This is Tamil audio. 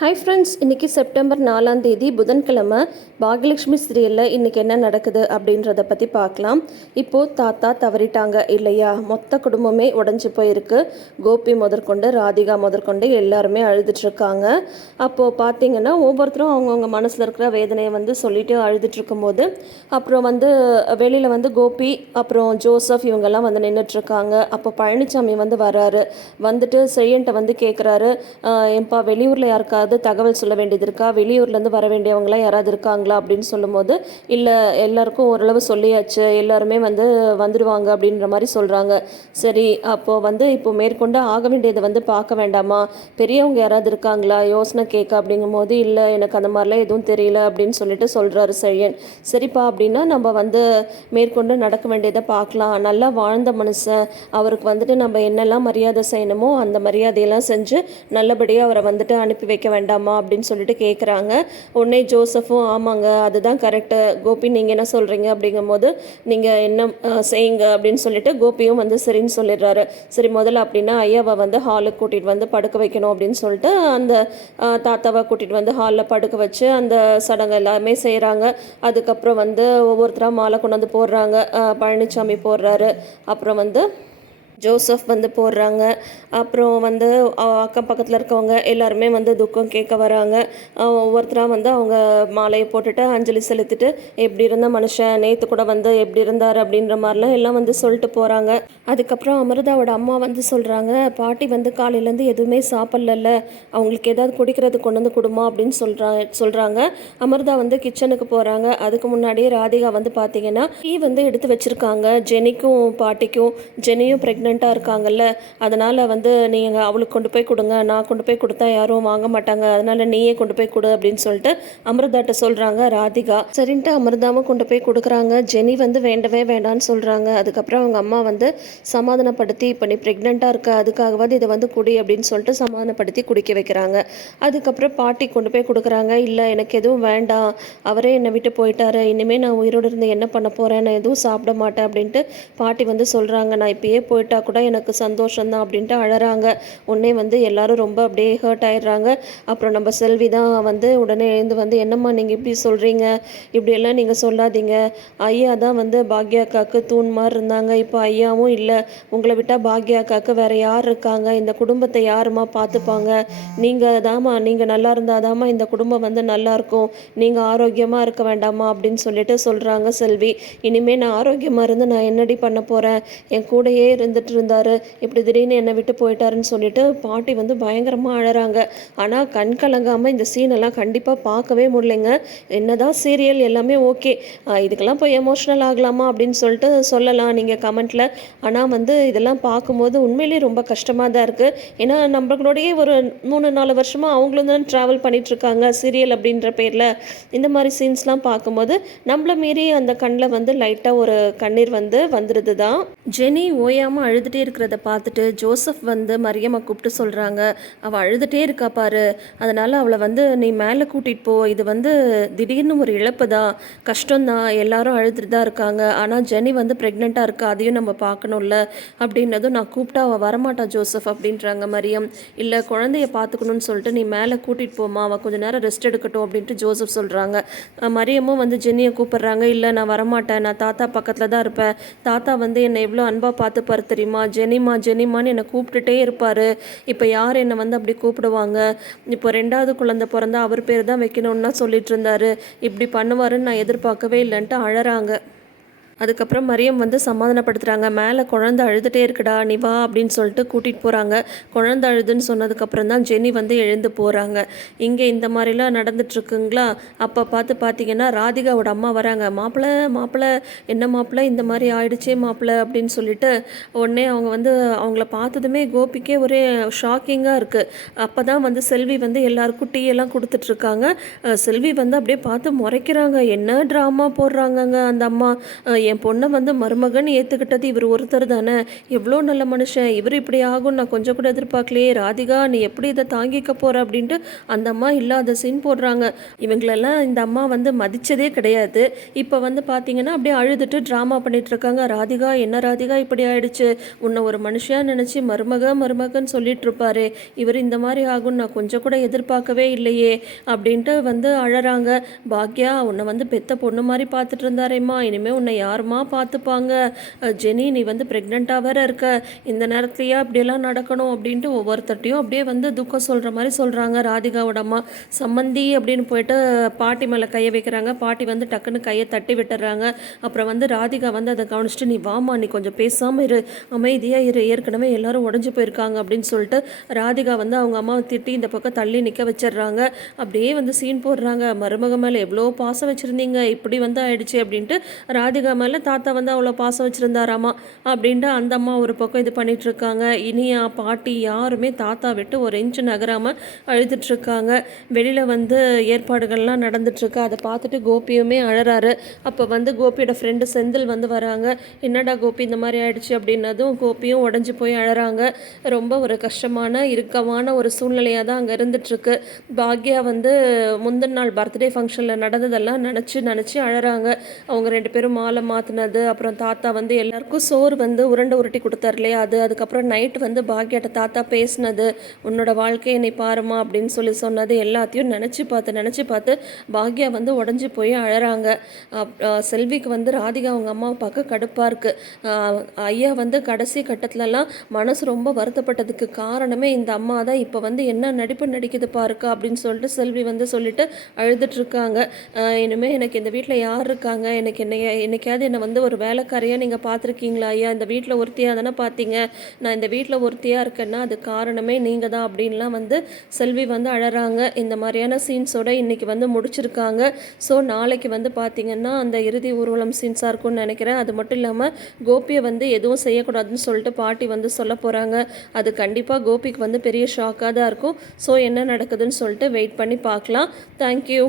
ஹாய் ஃப்ரெண்ட்ஸ், இன்றைக்கி செப்டம்பர் 4ஆம் தேதி புதன்கிழமை. பாகியலட்சுமி சீரியலில் இன்றைக்கி என்ன நடக்குது அப்படின்றத பற்றி பார்க்கலாம். இப்போது தாத்தா தவறிட்டாங்க இல்லையா, மொத்த குடும்பமே உடஞ்சி போயிருக்கு. கோபி முதற்கொண்டு ராதிகா முதற்கொண்டு எல்லாருமே அழுதுட்ருக்காங்க. அப்போது பார்த்திங்கன்னா ஒவ்வொருத்தரும் அவங்கவுங்க மனசில் இருக்கிற வேதனையை சொல்லிட்டு அழுதுட்ருக்கும் போது அப்புறம் வெளியில் கோபி அப்புறம் ஜோசப் இவங்கெல்லாம் நின்றுட்டுருக்காங்க. அப்போ பழனிசாமி வராரு. வந்துட்டு செழியன்ட்ட கேட்குறாரு, ஏன்பா வெளியூரில் யாருக்காவது தகவல் சொல்ல வேண்டியது இருக்கா, வெளியூர்லேருந்து வர வேண்டியவங்களாம் யாராவது இருக்காங்களா அப்படின்னு சொல்லும்போது, இல்லை எல்லாருக்கும் ஓரளவு சொல்லியாச்சு, எல்லாருமே வந்துடுவாங்க அப்படின்ற மாதிரி சொல்கிறாங்க. சரி, அப்போது இப்போ மேற்கொண்டு ஆக வேண்டியதை பார்க்க வேண்டாமா, பெரியவங்க யாராவது இருக்காங்களா யோசனை கேட்க அப்படிங்கும்போது, இல்லை எனக்கு அந்த மாதிரிலாம் எதுவும் தெரியல அப்படின்னு சொல்லிட்டு சொல்கிறாரு செழியன். சரிப்பா, அப்படின்னா நம்ம மேற்கொண்டு நடக்க வேண்டியதை பார்க்கலாம். நல்லா வாழ்ந்த மனுஷன், அவருக்கு நம்ம என்னெல்லாம் மரியாதை செய்யணுமோ அந்த மரியாதையெல்லாம் செஞ்சு நல்லபடியாக அவரை அனுப்பி வைக்க வேண்டாமா அப்படின்னு சொல்லிட்டு கேட்குறாங்க. உடனே ஜோசஃபும் ஆமாங்க அதுதான் கரெக்டு, கோபி நீங்கள் என்ன சொல்கிறீங்க அப்படிங்கும்போது நீங்கள் என்ன செய்யுங்க அப்படின்னு சொல்லிட்டு கோபியும் சரின்னு சொல்லிடுறாரு. சரி, முதல்ல அப்படின்னா ஐயாவை ஹாலுக்கு கூட்டிகிட்டு படுக்க வைக்கணும் அப்படின்னு சொல்லிட்டு அந்த தாத்தாவை கூட்டிகிட்டு ஹாலில் படுக்க வச்சு அந்த சடங்கு எல்லாமே செய்கிறாங்க. அதுக்கப்புறம் ஒவ்வொருத்தராக மாலை கொண்டு போடுறாங்க. பழனிசாமி போடுறாரு, அப்புறம் ஜோசப் போடுறாங்க. அப்புறம் அக்கம் பக்கத்தில் இருக்கவங்க எல்லாருமே துக்கம் கேட்க வராங்க. ஒவ்வொருத்தராக அவங்க மாலையை போட்டுட்டு அஞ்சலி செலுத்திட்டு, எப்படி இருந்த மனுஷன் நேற்று கூட எப்படி இருந்தார் அப்படின்ற மாதிரிலாம் எல்லாம் சொல்லிட்டு போகிறாங்க. அதுக்கப்புறம் அமிர்தாவோட அம்மா சொல்கிறாங்க, பாட்டி காலையிலேருந்து எதுவுமே சாப்பிட்லல்ல, அவங்களுக்கு ஏதாவது குடிக்கிறது கொண்டு கொடுமா அப்படின்னு சொல்கிறாங்க. அமிர்தா கிச்சனுக்கு போகிறாங்க. அதுக்கு முன்னாடியே ராதிகா பார்த்தீங்கன்னா டீ எடுத்து வச்சுருக்காங்க ஜெனிக்கும் பாட்டிக்கும். ஜெனியும் ப்ரெக்னெண்ட்டாக இருக்காங்கல்ல, அதனால் நீங்கள் அவளுக்கு கொண்டு போய் கொடுங்க, நான் கொண்டு போய் கொடுத்தா யாரும் வாங்க மாட்டாங்க, அதனால் நீயே கொண்டு போய் கொடு அப்படின்னு சொல்லிட்டு அமிர்தாட்ட சொல்கிறாங்க ராதிகா. சரின்ட்டு அமிர்தாவும் கொண்டு போய் கொடுக்குறாங்க. ஜெனி வேண்டவே வேண்டான்னு சொல்கிறாங்க. அதுக்கப்புறம் அவங்க அம்மா சமாதானப்படுத்தி, இப்போ நீ ப்ரெக்னெண்ட்டாக இருக்க, அதுக்காகவாது இதை குடி அப்படின்னு சொல்லிட்டு சமாதானப்படுத்தி குடிக்க வைக்கிறாங்க. அதுக்கப்புறம் பாட்டி கொண்டு போய் கொடுக்குறாங்க. இல்லை எனக்கு எதுவும் வேண்டாம், அவரே என்னை விட்டு போயிட்டாரு, இனிமேல் நான் உயிரோடு இருந்து என்ன பண்ண போகிறேன், நான் எதுவும் சாப்பிட மாட்டேன் அப்படின்ட்டு பாட்டி சொல்கிறாங்க. நான் இப்பயே போயிட்டா கூட எனக்கு சந்தோஷம்தான் அப்படின்ட்டு அழறாங்க. உடனே எல்லாரும் ரொம்ப அப்படியே ஹர்ட் ஆயிடுறாங்க. அப்புறம் நம்ம செல்வி தான் உடனே எழுந்து என்னம்மா நீங்கள் இப்படி சொல்கிறீங்க, இப்படியெல்லாம் நீங்கள் சொல்லாதீங்க, ஐயா தான் பாக்யாக்காக்கு தூண் மாதிரி இருந்தாங்க, இப்போ ஐயாவும் இல்லை, உங்களை விட்டால் பாக்யாக்காக்கு வேறு யார் இருக்காங்க, இந்த குடும்பத்தை யாருமா பார்த்துப்பாங்க, நீங்கள் நல்லா இருந்தாதாம்மா இந்த குடும்பம் நல்லா இருக்கும், நீங்கள் ஆரோக்கியமாக இருக்க வேண்டாமா அப்படின்னு சொல்லிட்டு சொல்கிறாங்க செல்வி. இனிமேல் நான் ஆரோக்கியமாக இருந்து நான் என்னடி பண்ண போகிறேன், என் கூடையே இருந்துட்டு இருந்தார், இப்படி திடீர்னு என்னை விட்டு போயிட்டாருன்னு சொல்லிட்டு பாட்டி பயங்கரமாக அழறாங்க. ஆனால் கண் கலங்காமல் இந்த சீனெல்லாம் கண்டிப்பாக பார்க்கவே முடியலைங்க. என்னதான் சீரியல் எல்லாமே ஓகே, இதுக்கெல்லாம் போய் எமோஷ்னல் ஆகலாமா அப்படின்னு சொல்லிட்டு சொல்லலாம் நீங்கள் கமெண்ட்டில். ஆனால் இதெல்லாம் பார்க்கும்போது உண்மையிலேயே ரொம்ப கஷ்டமாக தான் இருக்குது. ஏன்னா நம்மளுடைய ஒரு 3-4 வருஷமாக அவங்களும் தான் ட்ராவல் பண்ணிகிட்ருக்காங்க சீரியல் அப்படின்ற பேரில். இந்த மாதிரி சீன்ஸ்லாம் பார்க்கும்போது நம்மளை மீறி அந்த கண்ணில் லைட்டாக ஒரு கண்ணீர் வந்துடுது தான். ஜெனி ஓயாமல் அழுதுகிட்டே இருக்கிறத பார்த்துட்டு ஜோசப் மரியம்மை கூப்பிட்டு சொல்கிறாங்க, அவள் அழுதுகிட்டே இருக்கா பாரு, அதனால் அவளை நீ மேலே கூட்டிகிட்டு போ, இது திடீர்னு ஒரு இழப்பு தான், கஷ்டம்தான், எல்லாரும் அழுதுட்டு தான் இருக்காங்க, ஆனால் ஜெனி ப்ரெக்னெண்ட்டாக இருக்கா, அதையும் நம்ம பார்க்கணும்ல அப்படின்னதும், நான் கூப்பிட்டா அவள் வரமாட்டா ஜோசப் அப்படின்றாங்க மரியம். இல்லை, குழந்தைய பார்த்துக்கணும்னு சொல்லிட்டு நீ மேலே கூட்டிகிட்டு போமா, அவள் கொஞ்சம் நேரம் ரெஸ்ட் எடுக்கட்டும் அப்படின்ட்டு ஜோசப் சொல்கிறாங்க. மரியமும் ஜெனியை கூப்பிட்றாங்க. இல்லை, நான் வரமாட்டேன், நான் தாத்தா பக்கத்தில் தான் இருப்பேன், தாத்தா என்னை எவ்வளோ அன்பாக பார்த்துப்பாரு தெரியுமா, ஜெனிமான்னு என்னை கூப்பிட்டுட்டே இருப்பார், இப்போ யார் என்னை அப்படி கூப்பிடுவாங்க, இப்போ 2வது குழந்தை பிறந்தா அவர் பேர் தான் வைக்கணும்னா சொல்லிட்டு இருந்தாரு, இப்படி பண்ணுவாருன்னு நான் எதிர்பார்க்கவே இல்லைன்ட்டு அழறாங்க. அதுக்கப்புறம் மரியம் சமாதானப்படுத்துகிறாங்க. மேலே குழந்தை அழுதுகிட்டே இருக்குடா, நீ வா அப்படின்னு சொல்லிட்டு கூட்டிகிட்டு போகிறாங்க. குழந்தை அழுதுன்னு சொன்னதுக்கப்புறம் தான் ஜெனி எழுந்து போகிறாங்க. இங்கே இந்த மாதிரிலாம் நடந்துட்டுருக்குங்களா. அப்போ பார்த்தீங்கன்னா ராதிகாவோட அம்மா வராங்க. மாப்பிள்ளை என்ன மாப்பிள்ளை இந்த மாதிரி ஆயிடுச்சே மாப்பிள்ளை அப்படின்னு சொல்லிட்டு உடனே அவங்க அவங்கள பார்த்ததுமே கோபிக்கே ஒரே ஷாக்கிங்காக இருக்குது. அப்போ தான் செல்வி எல்லாருக்கும் டீ எல்லாம் கொடுத்துட்ருக்காங்க. செல்வி அப்படியே பார்த்து முறைக்கிறாங்க. என்ன ட்ராமா போடுறாங்கங்க அந்த அம்மா, என் பொண்ணை வந்து மருமகன் ஏற்றுக்கிட்டது இவர் ஒருத்தர் தானே, எவ்வளோ நல்ல மனுஷன், இவர் இப்படி ஆகும் நான் கொஞ்சம் கூட எதிர்பார்க்கலையே, ராதிகா நீ எப்படி இதை தாங்கிக்க போகிற அப்படின்ட்டு அந்த அம்மா இல்லாத சீன் போடுறாங்க. இவங்களெல்லாம் இந்த அம்மா வந்து மதித்ததே கிடையாது. இப்போ வந்து பார்த்தீங்கன்னா அப்படியே அழுதுட்டு ட்ராமா பண்ணிட்டு இருக்காங்க. ராதிகா என்ன ராதிகா இப்படி ஆயிடுச்சு, உன்னை ஒரு மனுஷியாக நினச்சி மருமகன்னு சொல்லிட்டு இருப்பாரு, இவர் இந்த மாதிரி ஆகும் நான் கொஞ்சம் கூட எதிர்பார்க்கவே இல்லையே அப்படின்ட்டு வந்து அழறாங்க. பாக்யா உன்னை வந்து பெத்த பொண்ணு மாதிரி பார்த்துட்டு இருந்தாரேம்மா, இனிமேல் உன்னை யாருமா பார்த்துப்பாங்க, ஜெனி நீ வந்து ப்ரெக்னெண்ட்டாக வேற இருக்க, இந்த நேரத்துலையா அப்படியெல்லாம் நடக்கணும் அப்படின்ட்டு ஒவ்வொருத்தட்டையும் அப்படியே வந்து துக்கம் சொல்கிற மாதிரி சொல்கிறாங்க. ராதிகாவோட அம்மா சம்மந்தி அப்படின்னு போயிட்டு பாட்டி மேலே கையை வைக்கிறாங்க. பாட்டி வந்து டக்குன்னு கையை தட்டி விட்டுறாங்க. அப்புறம் வந்து ராதிகா வந்து அதை கவனிச்சுட்டு நீ வாமா நீ கொஞ்சம் பேசாமல் இரு, அமைதியாக இரு, ஏற்கனவே எல்லாரும் உடஞ்சி போயிருக்காங்க அப்படின்னு சொல்லிட்டு ராதிகா வந்து அவங்க அம்மாவை திட்டி இந்த பக்கம் தள்ளி நிற்க வச்சிடுறாங்க. அப்படியே வந்து சீன் போடுறாங்க. மருமக மேலே எவ்வளோ பாசம் வச்சுருந்தீங்க, இப்படி வந்து ஆயிடுச்சு அப்படின்ட்டு ராதிகா மேலே தாத்தா வந்து அவ்வளோ பாசம் வச்சுருந்தாராமா அப்படின்ட்டு அந்த அம்மா ஒரு பக்கம் இது பண்ணிகிட்ருக்காங்க. இனியா பாட்டி யாருமே தாத்தா விட்டு ஒரு இன்ச்சு நகராமல் அழுதுட்ருக்காங்க. வெளியில் வந்து ஏற்பாடுகள்லாம் நடந்துட்டுருக்கு. அதை பார்த்துட்டு கோபியுமே அழறாரு. அப்போ வந்து கோபியோட ஃப்ரெண்டு செந்தில் வந்து வராங்க. என்னடா கோபி இந்த மாதிரி ஆயிடுச்சு அப்படின்னதும் கோபியும் உடஞ்சி போய் அழறாங்க. ரொம்ப ஒரு கஷ்டமான இறுக்கமான ஒரு சூழ்நிலையாக தான் அங்கே இருந்துகிட்ருக்கு. பாக்யா வந்து முந்தின நாள் பர்த்டே ஃபங்க்ஷனில் நடந்ததெல்லாம் நினச்சி அழறாங்க. அவங்க 2 பேரும் மாலை மாற்றினது, அப்புறம் தாத்தா வந்து எல்லாருக்கும் சோறு வந்து உருண்டை உருட்டி கொடுத்தார் இல்லையா அது, அதுக்கப்புறம் நைட்டு வந்து பாக்யாட்ட தாத்தா பேசினது, உன்னோட வாழ்க்கையை என்னை பாருமா அப்படின்னு சொன்னது எல்லாத்தையும் நினச்சி பார்த்து பாக்யா வந்து உடஞ்சி போய் அழறாங்க. செல்விக்கு வந்து ராதிகா அவங்க அம்மாவை பார்க்க கடுப்பாக இருக்குது. ஐயா வந்து கடைசி கட்டத்துலலாம் மனசு ரொம்ப வருத்தப்பட்டதுக்கு காரணமே இந்த அம்மா தான். இப்போ வந்து என்ன நடிப்பு நடிக்குது பாருக்கா அப்படின்னு சொல்லிட்டு செல்வி வந்து சொல்லிட்டு அழுதுட்ருக்காங்க. இனிமேல் எனக்கு இந்த வீட்டில் யார் இருக்காங்க, எனக்கு என்னைக்காவது என்னை வந்து ஒரு வேலைக்காரியாக நீங்கள் பார்த்துருக்கீங்களா ஐயா, இந்த வீட்டில் ஒருத்தியாக தானே பார்த்தீங்க, நான் இந்த வீட்டில் ஒருத்தியாக இருக்கேன்னா அது காரணமே நீங்கள் தான் அப்படின்லாம் வந்து செல்வி வந்து அழறாங்க. இந்த மாதிரியான சீன்ஸோட இன்றைக்கி வந்து முடிச்சிருக்காங்க. ஸோ நாளைக்கு வந்து பார்த்திங்கன்னா அந்த இறுதி ஊர்வலம் சீன்ஸாக இருக்கும்னு நினைக்கிறேன். அது மட்டும் இல்லாமல் கோபியை வந்து எதுவும் செய்யக்கூடாதுன்னு சொல்லிட்டு பாட்டி வந்து சொல்ல போகிறாங்க. அது கண்டிப்பாக கோபிக்கு வந்து பெரிய ஷாக்காக தான் இருக்கும். ஸோ என்ன நடக்குதுன்னு சொல்லிட்டு வெயிட் பண்ணி பார்க்கலாம். தேங்க்யூ.